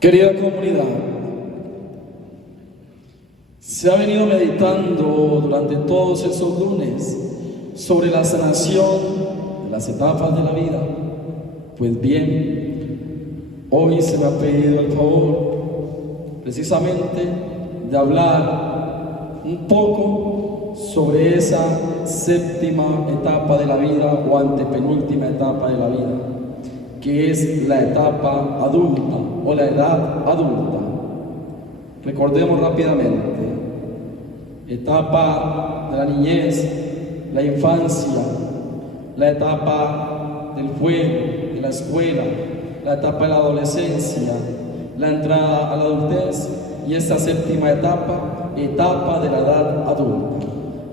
Querida comunidad, se ha venido meditando durante todos esos lunes sobre la sanación de las etapas de la vida. Pues bien, hoy se me ha pedido el favor precisamente de hablar un poco sobre esa séptima etapa de la vida o antepenúltima etapa de la vida, que es la etapa adulta o la edad adulta. Recordemos rápidamente: etapa de la niñez, la infancia, la etapa del juego, de la escuela, la etapa de la adolescencia, la entrada a la adultez y esta séptima etapa, etapa de la edad adulta,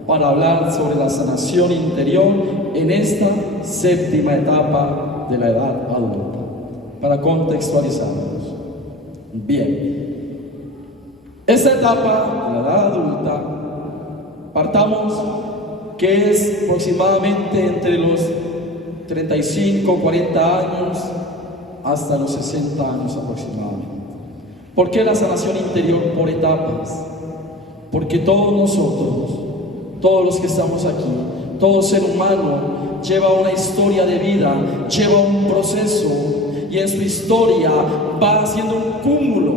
para hablar sobre la sanación interior en esta séptima etapa de la edad adulta, para contextualizarnos. Bien, esta etapa de la edad adulta, partamos que es aproximadamente entre los 35, 40 años hasta los 60 años aproximadamente. ¿Por qué la sanación interior por etapas? Porque todos nosotros, todos los que estamos aquí, todo ser humano lleva una historia de vida, lleva un proceso, y en su historia va haciendo un cúmulo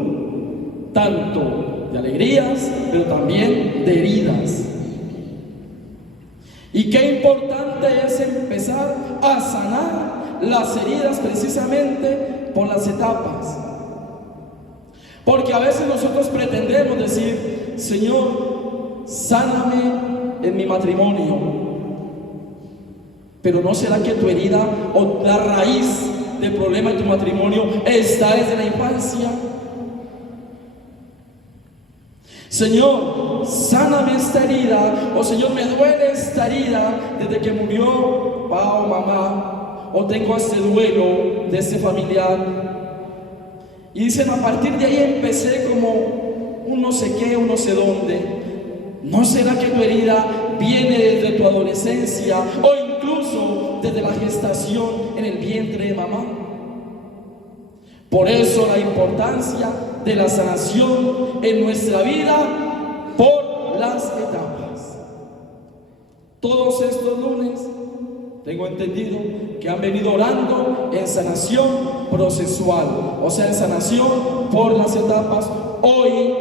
tanto de alegrías, pero también de heridas. Y qué importante es empezar a sanar las heridas precisamente por las etapas. Porque a veces nosotros pretendemos decir: Señor, sáname en mi matrimonio. Pero ¿no será que tu herida o la raíz del problema de tu matrimonio está desde la infancia? Señor, sáname esta herida, o Señor, me duele esta herida desde que murió papá o mamá, o tengo este duelo de este familiar. Y dicen: a partir de ahí empecé como un no sé qué, un no sé dónde. ¿No será que tu herida viene desde tu adolescencia o incluso desde la gestación en el vientre de mamá? Por eso la importancia de la sanación en nuestra vida por las etapas. Todos estos lunes tengo entendido que han venido orando en sanación procesual, o sea, en sanación por las etapas. Hoy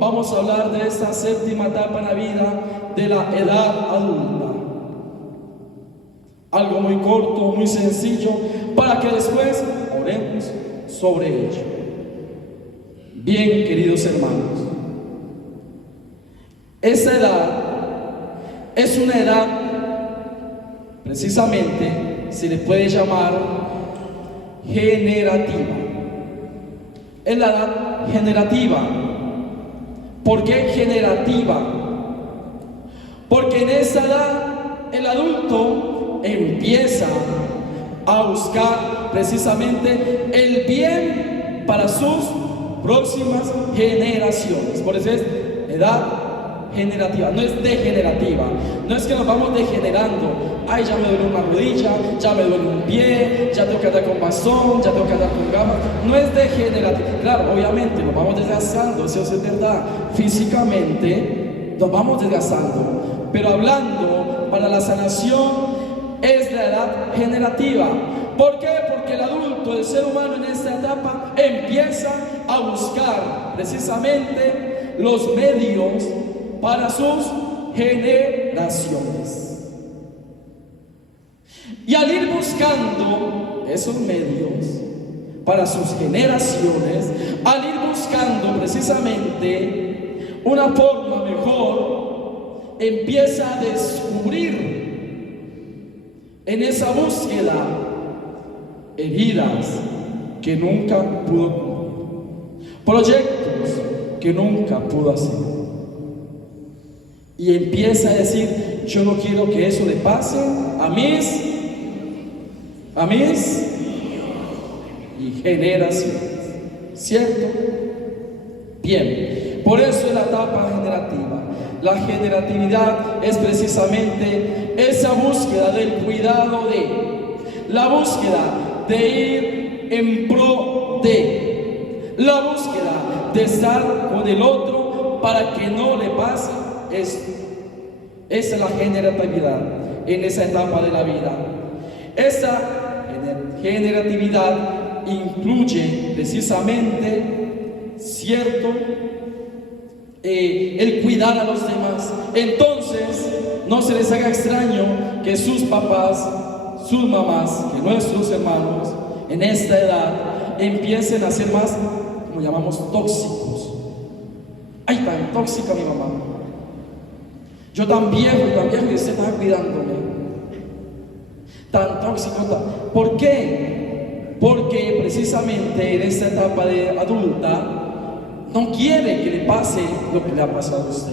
vamos a hablar de esta séptima etapa en la vida, de la edad adulta. Algo muy corto, muy sencillo, para que después oremos sobre ello. Bien, queridos hermanos, esta edad es una edad, precisamente se le puede llamar generativa. Es la edad generativa. ¿Por qué generativa? Porque en esa edad el adulto empieza a buscar precisamente el bien para sus próximas generaciones. Por eso es edad generativa, no es degenerativa. No es que nos vamos degenerando. Ay, ya me duele una rodilla, ya me duele un pie, ya tengo que andar con bastón, ya tengo que andar con gafas. No es degenerativa. Claro, obviamente nos vamos desgastando, eso es verdad. Físicamente nos vamos desgastando. Pero hablando para la sanación, es la edad generativa. ¿Por qué? Porque el adulto, el ser humano en esta etapa empieza a buscar precisamente los medios para sus generaciones. Y al ir buscando esos medios para sus generaciones, al ir buscando precisamente una forma mejor, empieza a descubrir en esa búsqueda heridas que nunca pudo cumplir, proyectos que nunca pudo hacer, y empieza a decir: yo no quiero que eso le pase a mis y generaciones, ¿cierto? Bien, por eso es la etapa generativa. La generatividad es precisamente esa búsqueda del cuidado de, la búsqueda de ir en pro de, la búsqueda de estar con el otro para que no le pase esto. Esa es la generatividad en esa etapa de la vida. Esa generatividad incluye precisamente, ¿cierto?, el cuidar a los demás. Entonces, no se les haga extraño que sus papás, sus mamás, que nuestros hermanos en esta edad empiecen a ser más, como llamamos, tóxicos. Ay, tan tóxica mi mamá. Yo tan viejo y usted está cuidándome. Tan tóxico. ¿Por qué? Porque precisamente en esta etapa de adulta no quiere que le pase lo que le ha pasado a usted.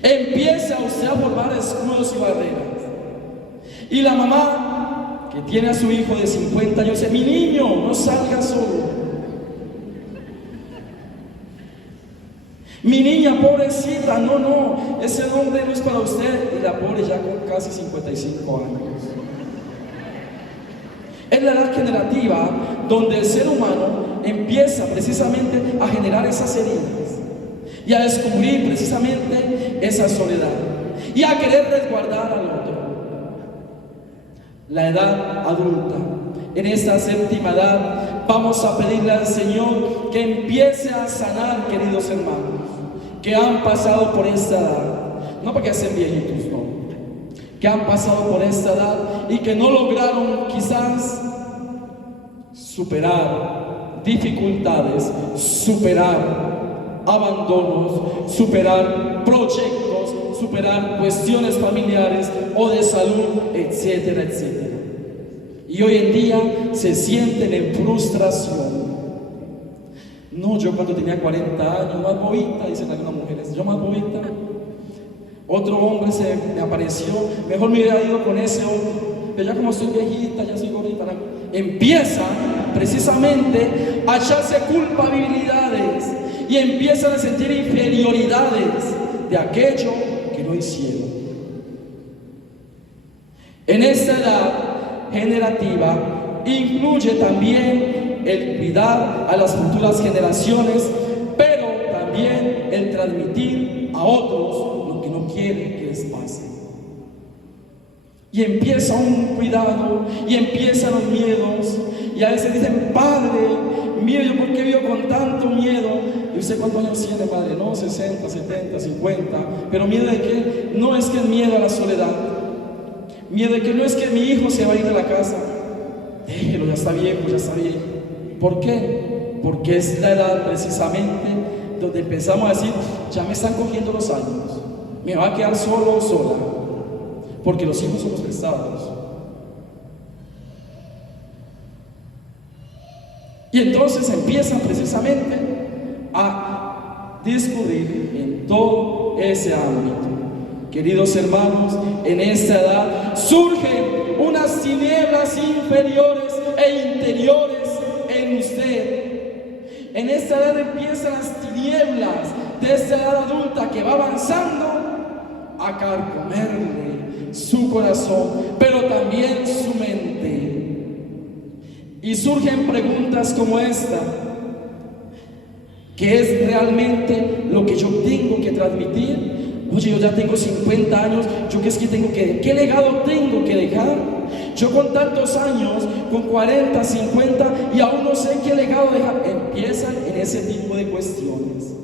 Empieza usted a formar escudos y barreras. Y la mamá que tiene a su hijo de 50 años dice: mi niño, no salga solo. Mi niña, pobrecita, no, ese nombre no es para usted. Y la pobre ya con casi 55 años. Es la edad generativa donde el ser humano empieza precisamente a generar esas heridas y a descubrir precisamente esa soledad y a querer resguardar al otro. La edad adulta, en esta séptima edad, vamos a pedirle al Señor que empiece a sanar, queridos hermanos, que han pasado por esta edad, no para que sean viejitos, no, que han pasado por esta edad y que no lograron quizás superar dificultades, superar abandonos, superar proyectos, superar cuestiones familiares o de salud, etcétera, etcétera. Y hoy en día se sienten en frustración. No, yo cuando tenía 40 años, más bobita, dicen algunas mujeres, yo más bobita. Otro hombre se me apareció, mejor me hubiera ido con ese hombre. Pero ya como soy viejita, ya soy gordita, empieza precisamente a echarse culpabilidades y empiezan a sentir inferioridades de aquello que no hicieron. En esta edad generativa incluye también el cuidar a las futuras generaciones, pero también el transmitir a otros lo que no quieren que les pase. Y empieza un cuidado, y empiezan los miedos, y a veces dicen: padre, mire, ¿yo por qué vivo con tanto miedo? Y usted, ¿cuántos años tiene, padre? No, 60, 70, 50. ¿Pero miedo de qué? No es que es miedo a la soledad. Miedo de que no es que mi hijo se va a ir de la casa. Déjelo, ya está viejo, ya está viejo. ¿Por qué? Porque es la edad precisamente donde empezamos a decir: ya me están cogiendo los años, me va a quedar solo o sola. Porque los hijos son los prestados. Y entonces empiezan precisamente a descubrir en todo ese ámbito. Queridos hermanos, en esta edad surgen unas tinieblas inferiores e interiores en usted. En esta edad empiezan las tinieblas de esta edad adulta que va avanzando a carcomerle su corazón, pero también su mente. Y surgen preguntas como esta: ¿qué es realmente lo que yo tengo que transmitir? Oye, yo ya tengo 50 años, ¿yo qué es que tengo que, qué legado tengo que dejar? Yo con tantos años, con 40, 50, y aún no sé qué legado dejar. Empiezan en ese tipo de cuestiones.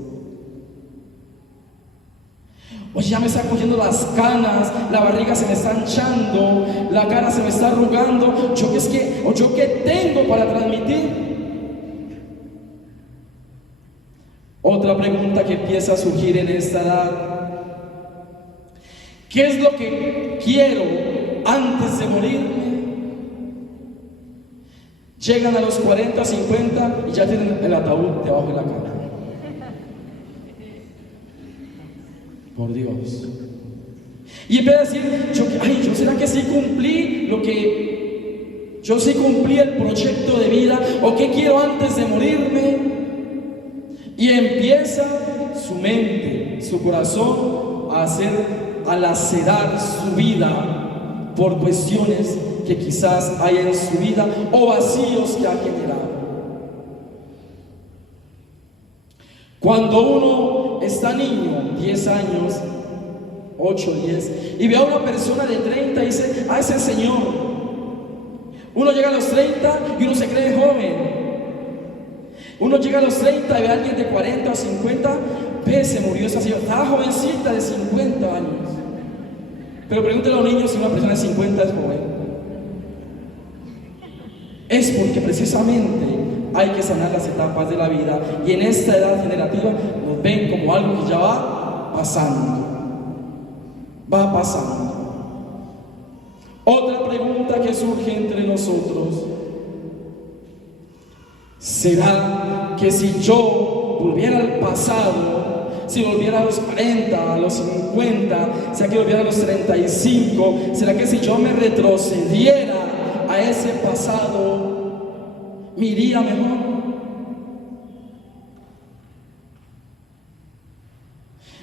Oye, ya me están cogiendo las canas, la barriga se me está hinchando, la cara se me está arrugando. ¿Yo qué es que, o yo qué tengo para transmitir? Otra pregunta que empieza a surgir en esta edad: ¿qué es lo que quiero antes de morirme? Llegan a los 40, 50 y ya tienen el ataúd debajo de la cama. Por Dios. Y en vez de decir: yo será que sí cumplí lo que yo sí cumplí el proyecto de vida, o qué quiero antes de morirme. Y empieza su mente, su corazón a lacerar su vida por cuestiones que quizás hay en su vida o vacíos que ha generado. Cuando uno está niño, 10 años, 8, 10, y ve a una persona de 30 y dice, ah, ese señor. Uno llega a los 30 y uno se cree joven. Uno llega a los 30 y ve a alguien de 40 o 50, ve, se murió esa señora, estaba jovencita de 50 años. Pero pregúntale a los niños si una persona de 50 es joven. Es porque precisamente hay que sanar las etapas de la vida, y en esta edad generativa nos ven como algo que ya va pasando. Va pasando. Otra pregunta que surge entre nosotros: ¿será que si yo volviera al pasado, si volviera a los 40, a los 50, será que volviera a los 35, será que si yo me retrocediera a ese pasado, me iría mejor?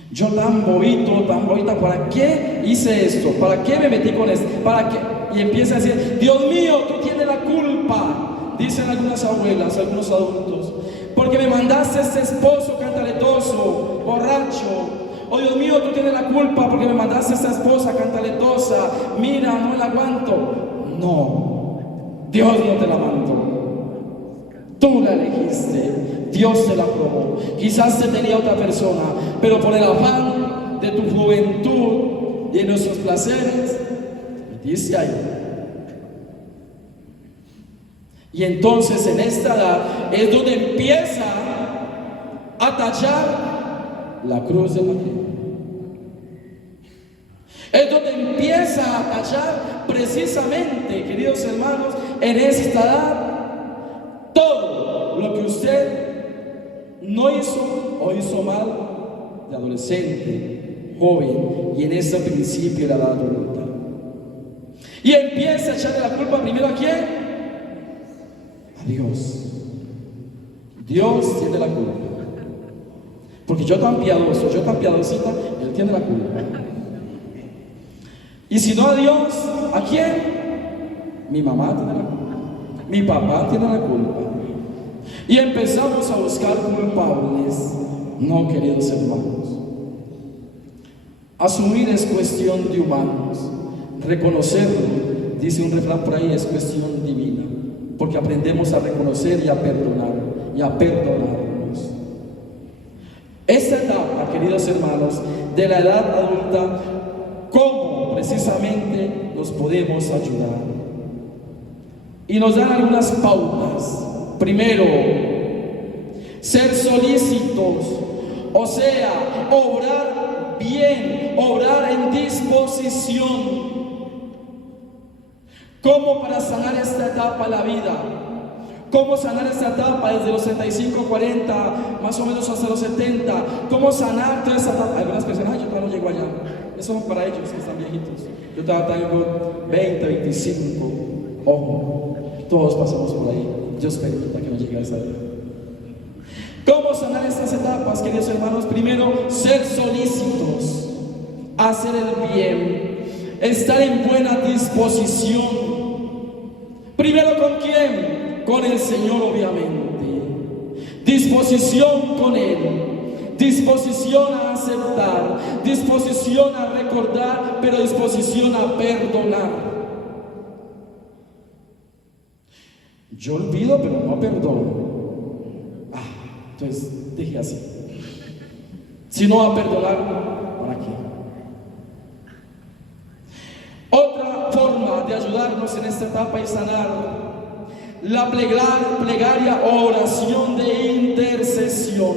Yo tan bobita, ¿para qué hice esto? ¿Para qué me metí con esto? ¿Para qué? Y empieza a decir, Dios mío, tú tienes la culpa, dicen algunas abuelas, algunos adultos, porque me mandaste a este esposo cantaletoso, borracho. Oh Dios mío, tú tienes la culpa porque me mandaste a esta esposa cantaletosa, mira, no la aguanto. No, Dios no te la mandó, tú la elegiste. Dios te la aprobó. Quizás te tenía otra persona, pero por el afán de tu juventud y de nuestros placeres, metiste ahí. Y entonces en esta edad es donde empieza a tallar la cruz de María. Es donde empieza a tallar precisamente, queridos hermanos, en esta edad, todo lo que usted no hizo o hizo mal de adolescente, joven, y en ese principio de la edad adulta. Y empieza a echarle la culpa primero ¿a quién? A Dios. Dios tiene la culpa. Porque yo tan piadoso, yo tan piadosita, Él tiene la culpa. Y si no a Dios, ¿a quién? Mi mamá tiene la culpa. Mi papá tiene la culpa. Y empezamos a buscar culpables. No, queridos hermanos. Asumir es cuestión de humanos. Reconocerlo, dice un refrán por ahí, es cuestión divina. Porque aprendemos a reconocer y a perdonar. Y a perdonarnos. Esta etapa, queridos hermanos, de la edad adulta, ¿cómo precisamente nos podemos ayudar? Y nos dan algunas pautas. Primero, ser solícitos, o sea, obrar bien, obrar en disposición. ¿Cómo para sanar esta etapa de la vida? ¿Cómo sanar esta etapa desde los 35, 40, más o menos hasta los 70? ¿Cómo sanar toda esta etapa? Algunas personas, yo todavía no llego allá. Eso es para ellos que están viejitos. Yo todavía tengo 20, 25. Ojo, todos pasamos por ahí. Dios permita que no llegue a esa edad. ¿Cómo sanar estas etapas, queridos hermanos? Primero, ser solícitos, hacer el bien, estar en buena disposición. Primero, ¿con quién? Con el Señor, obviamente. Disposición con Él, disposición a aceptar, disposición a recordar, pero disposición a perdonar. Yo olvido, pero no perdono. Entonces dije así. Si no va a perdonar, ¿para qué? Otra forma de ayudarnos en esta etapa es sanar la plegaria o oración de intercesión.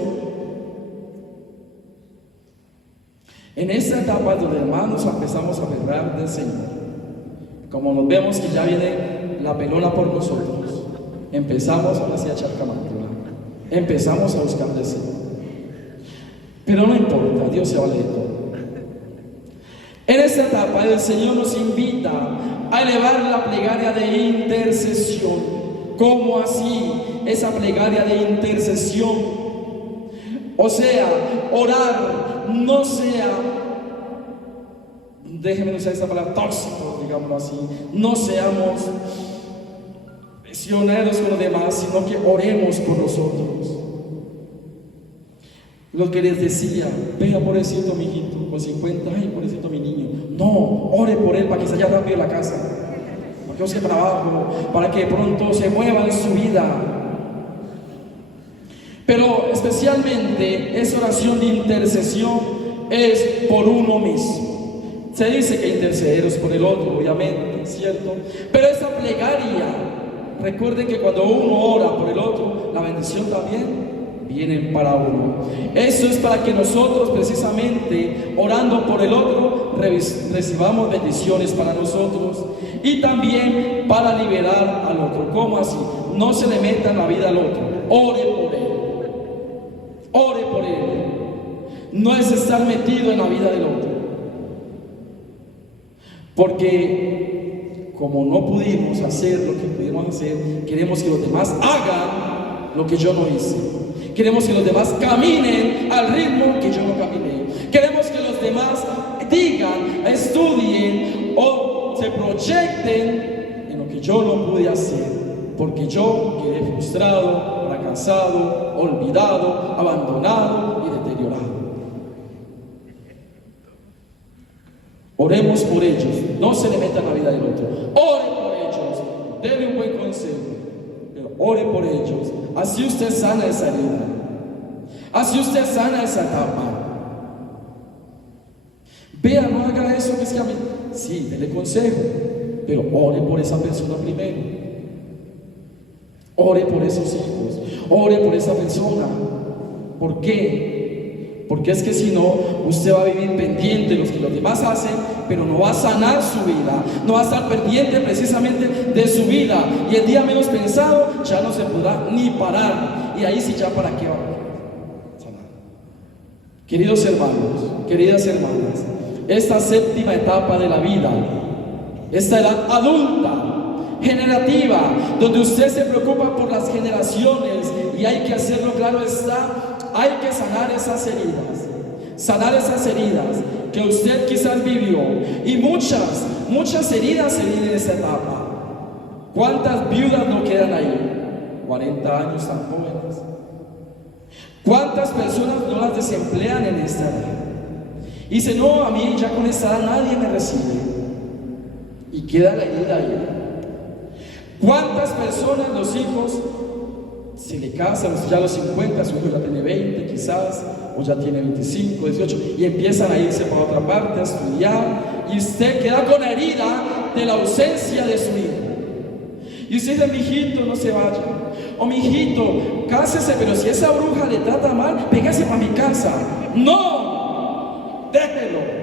En esta etapa donde, hermanos, empezamos a aferrar del Señor, como nos vemos que ya viene la pelona por nosotros, empezamos ahora sí a echar camantura, empezamos a buscar del Señor. Pero no importa, Dios se vale de todo. En esta etapa el Señor nos invita a elevar la plegaria de intercesión. ¿Cómo así? Esa plegaria de intercesión, o sea, orar no sea, déjenme usar esta palabra, tóxico, digámoslo así. No seamos prisioneros con los demás, sino que oremos por nosotros. Lo que les decía, vea pobrecito mi hijito, con 50, ay pobrecito mi niño. No, ore por él para que se vaya rápido a la casa, para que busque trabajo, para que pronto se mueva en su vida. Pero especialmente esa oración de intercesión es por uno mismo. Se dice que intercederos por el otro, obviamente, ¿cierto? Pero esa plegaria, recuerden que cuando uno ora por el otro, la bendición también viene para uno. Eso es para que nosotros precisamente, orando por el otro, recibamos bendiciones para nosotros y también para liberar al otro. ¿Cómo así? No se le meta en la vida al otro, ore por él. Ore por él. No es estar metido en la vida del otro. Porque como no pudimos hacer lo que pudimos hacer, queremos que los demás hagan lo que yo no hice. Queremos que los demás caminen al ritmo que yo no caminé. Queremos que los demás digan, estudien o se proyecten en lo que yo no pude hacer. Porque yo quedé frustrado, fracasado, olvidado, abandonado y deteriorado. Oremos por ellos, no se le meta en la vida del otro. Ore por ellos, déle un buen consejo, pero ore por ellos. Así usted sana esa herida, así usted sana esa etapa. Vea, no haga eso que es que a mí. Sí, déle consejo, pero ore por esa persona primero. Ore por esos hijos, ore por esa persona. ¿Por qué? Porque es que si no, usted va a vivir pendiente de lo que los demás hacen, pero no va a sanar su vida, no va a estar pendiente precisamente de su vida. Y el día menos pensado ya no se podrá ni parar. Y ahí sí ya para qué va a sanar. Queridos hermanos, queridas hermanas, esta séptima etapa de la vida, esta edad adulta, generativa, donde usted se preocupa por las generaciones, y hay que hacerlo, claro está, hay que sanar esas heridas que usted quizás vivió, y muchas heridas se viven en esta etapa. ¿Cuántas viudas no quedan ahí? 40 años tan jóvenes. ¿Cuántas personas no las desemplean en esta edad? Y dice, no, a mí ya con esta edad nadie me recibe, y queda la herida ahí. ¿Cuántas personas, los hijos, se le casan ya a los 50, su hijo ya tiene 20 quizás, o ya tiene 25, 18, y empiezan a irse para otra parte a estudiar, y usted queda con la herida de la ausencia de su hijo? Y usted dice, mi hijito, no se vaya, o mi hijito, cásese, pero si esa bruja le trata mal, véngase para mi casa. No, déjelo.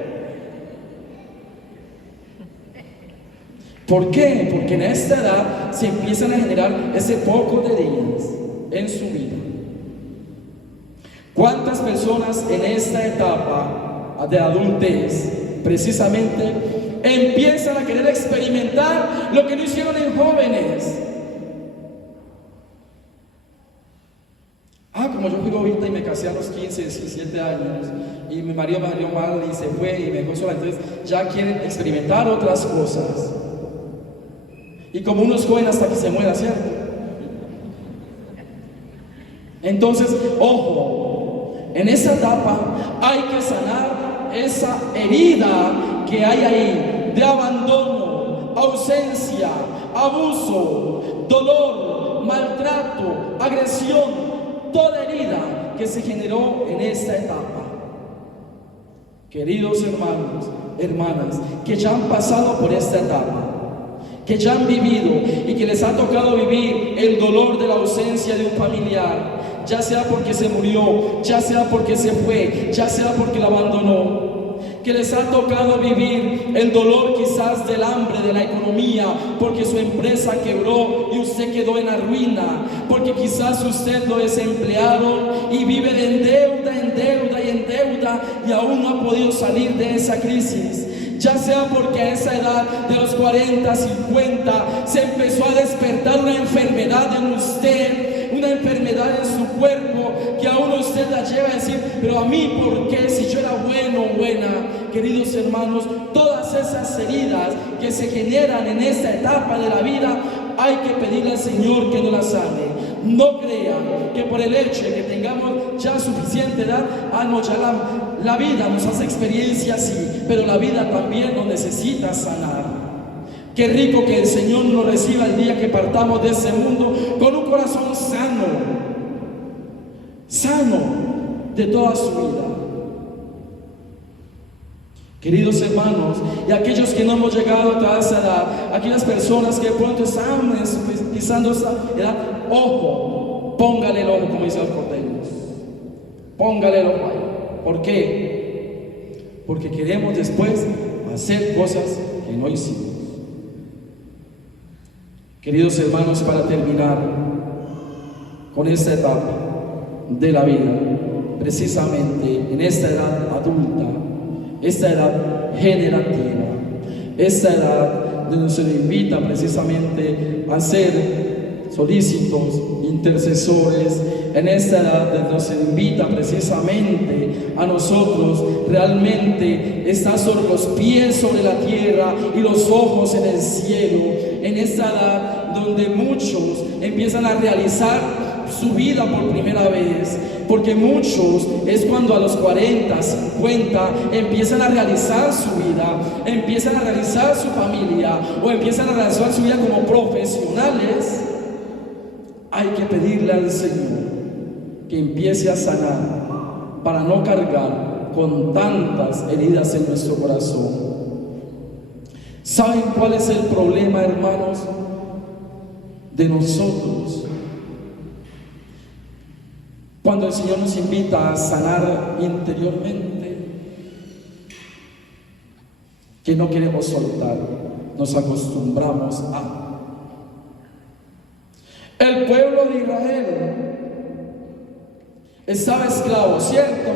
¿Por qué? Porque en esta edad se empiezan a generar ese poco de heridas en su vida. ¿Cuántas personas en esta etapa de adultez precisamente empiezan a querer experimentar lo que no hicieron en jóvenes? Como yo fui lobita y me casé a los 15, 17 años y mi marido me salió mal y se fue y me dejó sola, entonces ya quieren experimentar otras cosas. Y como uno es joven hasta que se muera, ¿cierto? Entonces, ojo, en esa etapa hay que sanar esa herida que hay ahí de abandono, ausencia, abuso, dolor, maltrato, agresión, toda herida que se generó en esta etapa. Queridos hermanos, hermanas, que ya han pasado por esta etapa, que ya han vivido y que les ha tocado vivir el dolor de la ausencia de un familiar, ya sea porque se murió, ya sea porque se fue, ya sea porque lo abandonó, que les ha tocado vivir el dolor quizás del hambre, de la economía, porque su empresa quebró y usted quedó en la ruina, porque quizás usted lo desemplearon y vive de en deuda y aún no ha podido salir de esa crisis. Ya sea porque a esa edad de los 40, 50 se empezó a despertar una enfermedad en usted, una enfermedad en su cuerpo que aún usted la lleva a decir, pero a mí ¿por qué? Si yo era bueno o buena. Queridos hermanos, todas esas heridas que se generan en esta etapa de la vida hay que pedirle al Señor que nos las sane. No crea que por el hecho de que tengamos ya suficiente edad, no, ya la vida nos hace experiencia, sí, pero la vida también nos necesita sanar. Qué rico que el Señor nos reciba el día que partamos de ese mundo con un corazón sano, sano de toda su vida. Queridos hermanos, y aquellos que no hemos llegado a esa edad, aquellas personas que de pronto están pisando esa edad, ojo, póngale el ojo, como dice los porteños, póngale el ojo ahí. ¿Por qué? Porque queremos después hacer cosas que no hicimos. Queridos hermanos, para terminar con esta etapa de la vida, precisamente en esta edad adulta, esta edad generativa, esta edad donde se nos invita precisamente a ser solícitos, intercesores, en esta edad donde nos invita precisamente a nosotros realmente estar sobre los pies sobre la tierra y los ojos en el cielo, en esta edad donde muchos empiezan a realizar su vida por primera vez, porque muchos es cuando a los 40, 50 empiezan a realizar su vida, empiezan a realizar su familia o empiezan a realizar su vida como profesionales. Hay que pedirle al Señor que empiece a sanar para no cargar con tantas heridas en nuestro corazón. ¿Saben cuál es el problema, hermanos, de nosotros? Cuando el Señor nos invita a sanar interiormente, que no queremos soltar, nos acostumbramos a. El pueblo de Israel estaba esclavo, ¿cierto?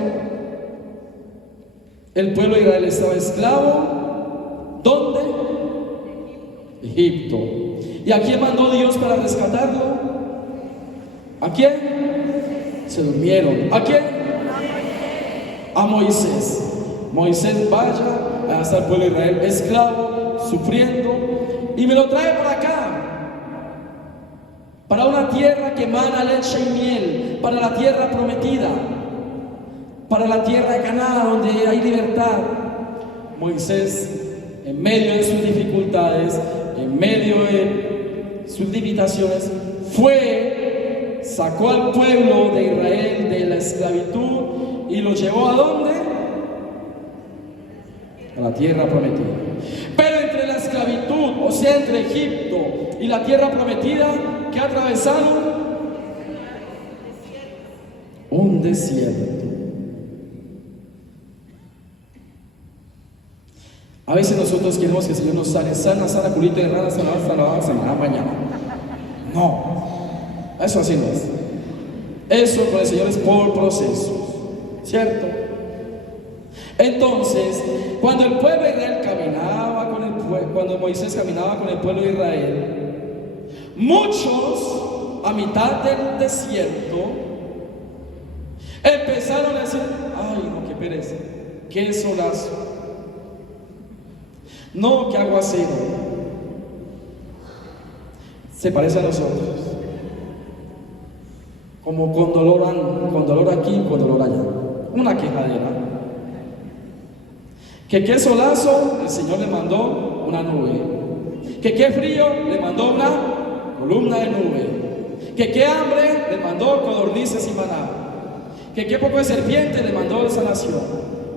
El pueblo de Israel estaba esclavo, ¿dónde? Egipto. ¿Y a quién mandó Dios para rescatarlo? ¿A quién? Se durmieron. ¿A quién? A Moisés. Moisés vaya hasta el pueblo de Israel esclavo, sufriendo, y me lo trae para acá, para una tierra que emana leche y miel, para la tierra prometida, para la tierra de Canaán donde hay libertad. Moisés, en medio de sus dificultades, en medio de sus limitaciones, sacó al pueblo de Israel de la esclavitud y lo llevó ¿a dónde? A la tierra prometida. Pero entre la esclavitud, o sea, entre Egipto y la tierra prometida, ¿qué atravesaron? Un desierto. A veces nosotros queremos que el Señor nos sane, sana, culito de rana, sana, mañana. No, eso así no es. Eso con el Señor es por procesos, ¿cierto? Entonces, cuando el pueblo de Israel caminaba con el pueblo, cuando Moisés caminaba con el pueblo de Israel, muchos a mitad del desierto empezaron a decir: ay, no, qué pereza, qué solazo, no, qué aguacero. Se parece a nosotros, como con dolor aquí, con dolor allá, una quejadera. Que qué solazo, el Señor le mandó una nube. Que qué frío, le mandó una columna de nube. Que qué hambre, le mandó codornices y maná. Que qué poco de serpiente, le mandó sanación.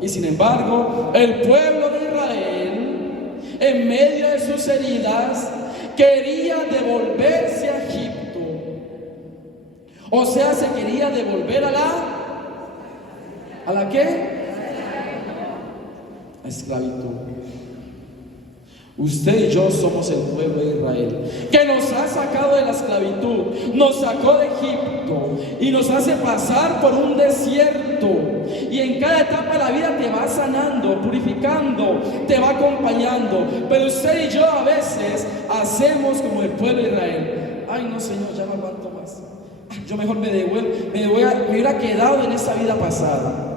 Y sin embargo, el pueblo de Israel, en medio de sus heridas, quería devolverse a Egipto. O sea, se quería devolver ¿a la qué? La esclavitud. Usted y yo somos el pueblo de Israel, que nos ha sacado de la esclavitud, nos sacó de Egipto y nos hace pasar por un desierto. Y en cada etapa de la vida te va sanando, purificando, te va acompañando. Pero usted y yo a veces hacemos como el pueblo de Israel: ay, no, Señor, ya no aguanto más, yo mejor me hubiera quedado en esa vida pasada.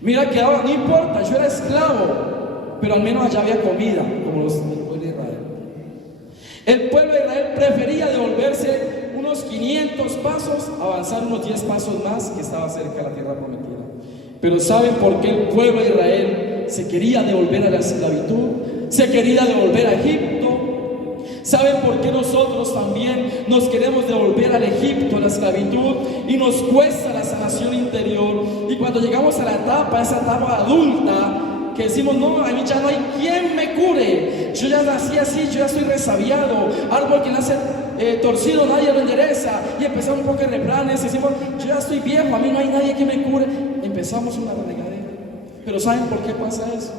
Mira que ahora no importa, yo era esclavo, pero al menos allá había comida, como el pueblo de Israel. El pueblo de Israel prefería devolverse unos 500 pasos, avanzar unos 10 pasos más, que estaba cerca de la tierra prometida. Pero ¿saben por qué el pueblo de Israel se quería devolver a la esclavitud? Se quería devolver a Egipto. ¿Saben por qué nosotros también nos queremos devolver al Egipto, a la esclavitud? Y nos cuesta la sanación interior. Y cuando llegamos a la etapa, esa etapa adulta, que decimos, no, a mí ya no hay quien me cure. Yo ya nací así, yo ya estoy resabiado. Árbol que nace torcido, nadie lo endereza. Y empezamos un poco de refranes, decimos, yo ya estoy viejo, a mí no hay nadie que me cure. Empezamos una regadera. Pero ¿saben por qué pasa eso?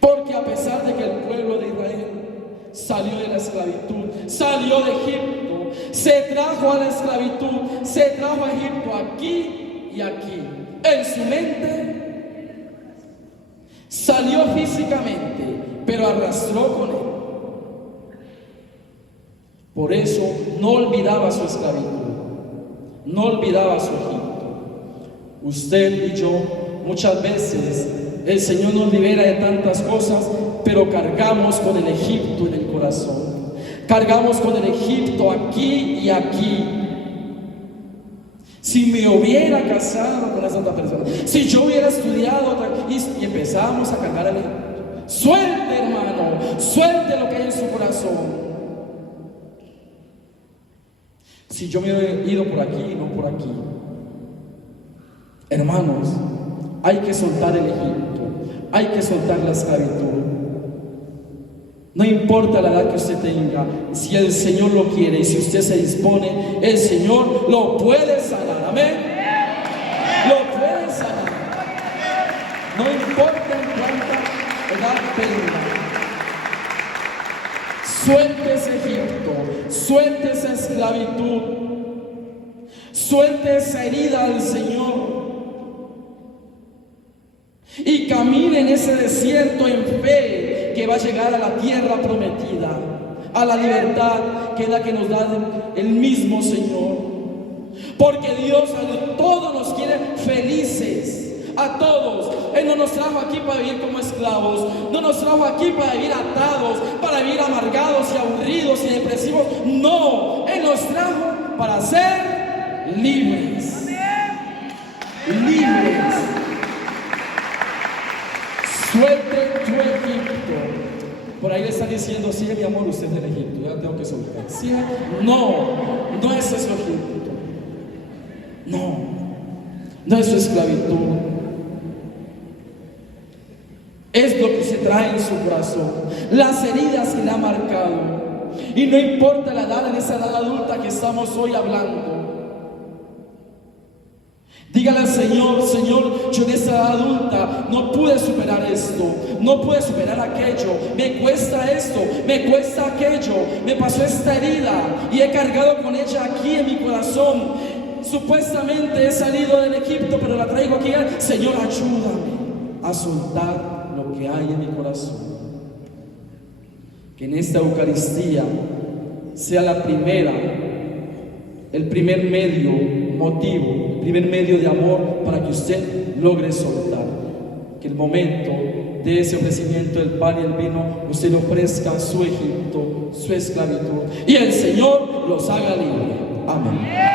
Porque a pesar de que el pueblo de Israel salió de la esclavitud, salió de Egipto, se trajo a la esclavitud, se trajo a Egipto aquí y aquí. En su mente salió físicamente, pero arrastró con él. Por eso no olvidaba su esclavitud, no olvidaba su Egipto. Usted y yo, muchas veces el Señor nos libera de tantas cosas, pero cargamos con el Egipto en el corazón. Cargamos con el Egipto aquí y aquí. Si me hubiera casado con esa otra persona, si yo hubiera estudiado otra, y empezamos a cargar el Egipto. Suelte, hermano, suelte lo que hay en su corazón. Si yo me hubiera ido por aquí, no por aquí. Hermanos, hay que soltar el Egipto, hay que soltar la esclavitud. No importa la edad que usted tenga, si el Señor lo quiere y si usted se dispone, el Señor lo puede sanar. Amén. Lo puede sanar. No importa en cuánta edad tenga. Suelte ese Egipto, suelte esa esclavitud, suelte esa herida al Señor. Y camine en ese desierto en fe que va a llegar a la tierra prometida, a la libertad que es la que nos da el mismo Señor. Porque Dios a todos nos quiere felices, a todos. Él no nos trajo aquí para vivir como esclavos, no nos trajo aquí para vivir atados, para vivir amargados y aburridos y depresivos. No, Él nos trajo para ser libres. Libres. Suelte tu Egipto. Por ahí le está diciendo, sí, mi amor, usted es del Egipto, ya tengo que soltar. ¿Sí? No es eso Egipto. No es su esclavitud. Es lo que se trae en su corazón, las heridas que le ha marcado. Y no importa la edad, en esa edad adulta que estamos hoy hablando. Dígale al Señor, Señor, yo en esta edad adulta no pude superar esto, no pude superar aquello, me cuesta esto, me cuesta aquello, me pasó esta herida y he cargado con ella aquí en mi corazón. Supuestamente he salido del Egipto, pero la traigo aquí. Señor, ayúdame a soltar lo que hay en mi corazón. Que en esta Eucaristía sea el primer medio, motivo, el primer medio de amor para que usted logre soltar. Que el momento de ese ofrecimiento del pan y el vino, usted le ofrezca su Egipto, su esclavitud, y el Señor los haga libres. Amén.